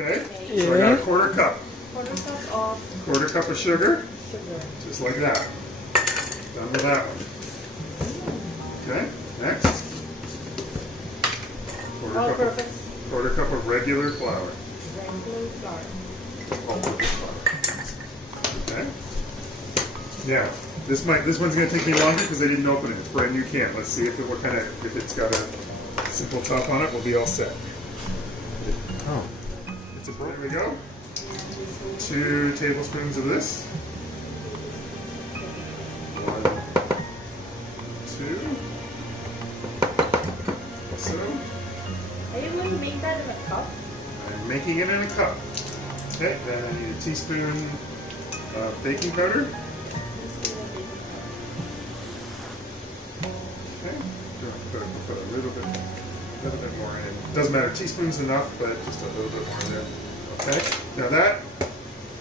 Okay? Yeah. So I got a quarter cup. Quarter cup Quarter cup of of sugar. sugar. Just like that. Done with that one. Okay, next. Quarter cup of regular flour. Regular flour. All-purpose flour. Okay. Now, this one's going to take me longer because I didn't open it. It's a brand new can. Let's see if it's got a simple top on it. We'll be all set. Oh, there we go. 2 tablespoons of this. 1, 2. So. Are you going to make that in a cup? I'm making it in a cup. Okay, then I need a teaspoon of baking powder. Okay, put a little bit more in. Doesn't matter, teaspoon's enough, but just a little bit more in there. Okay, now that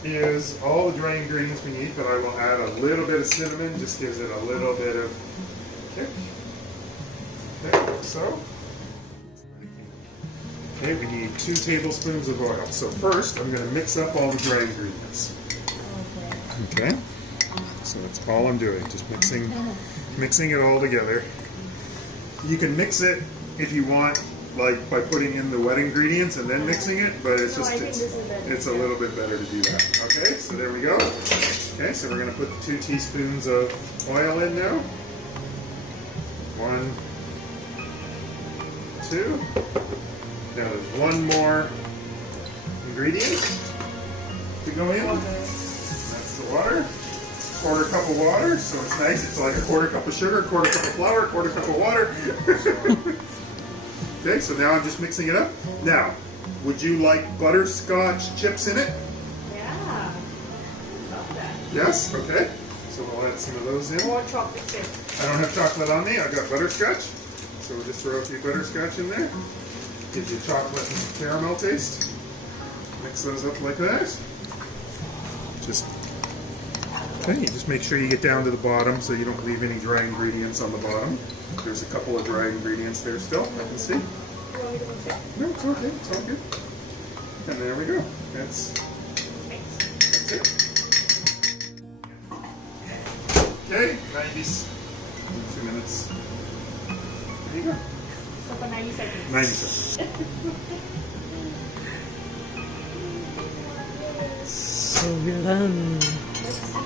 is all the dry ingredients we need, but I will add a little bit of cinnamon, just gives it a little bit of kick. Okay, like so. Okay, we need 2 tablespoons of oil. So first, I'm going to mix up all the dry ingredients. Okay. So that's all I'm doing, just mixing it all together. You can mix it if you want, like by putting in the wet ingredients and then mixing it, but it's just it's a little bit better to do that. Okay, so there we go. Okay, so we're going to put 2 teaspoons of oil in now. 1, 2. Now there's one more ingredient to go in. That's the water. Quarter cup of water, so it's nice. It's like a quarter cup of sugar, quarter cup of flour, quarter cup of water. Okay, so now I'm just mixing it up. Now, would you like butterscotch chips in it? Yeah. Love that. Yes? Okay. So we'll add some of those in. More chocolate chips. I don't have chocolate on me. I've got butterscotch. So we'll just throw a few butterscotch in there. Gives you chocolate and caramel taste. Mix those up like that. Okay, you just make sure you get down to the bottom so you don't leave any dry ingredients on the bottom. There's a couple of dry ingredients there still, I can see. You want me to mix it? No, it's okay, it's all good. And there we go. That's it. Okay, 2 minutes. There you go. So for 90 seconds. 90 seconds. So we're done. Let's see.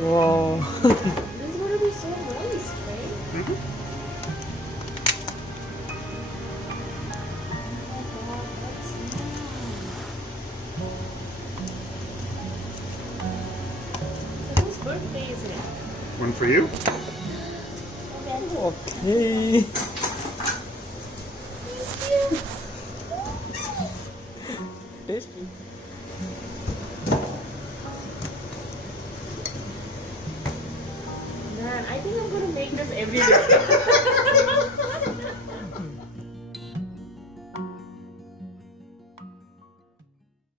Wow. This is going to be so nice, right? Mm-hmm. So whose birthday is it? One for you. Okay. Tasty. Man, I think I'm going to make this every day.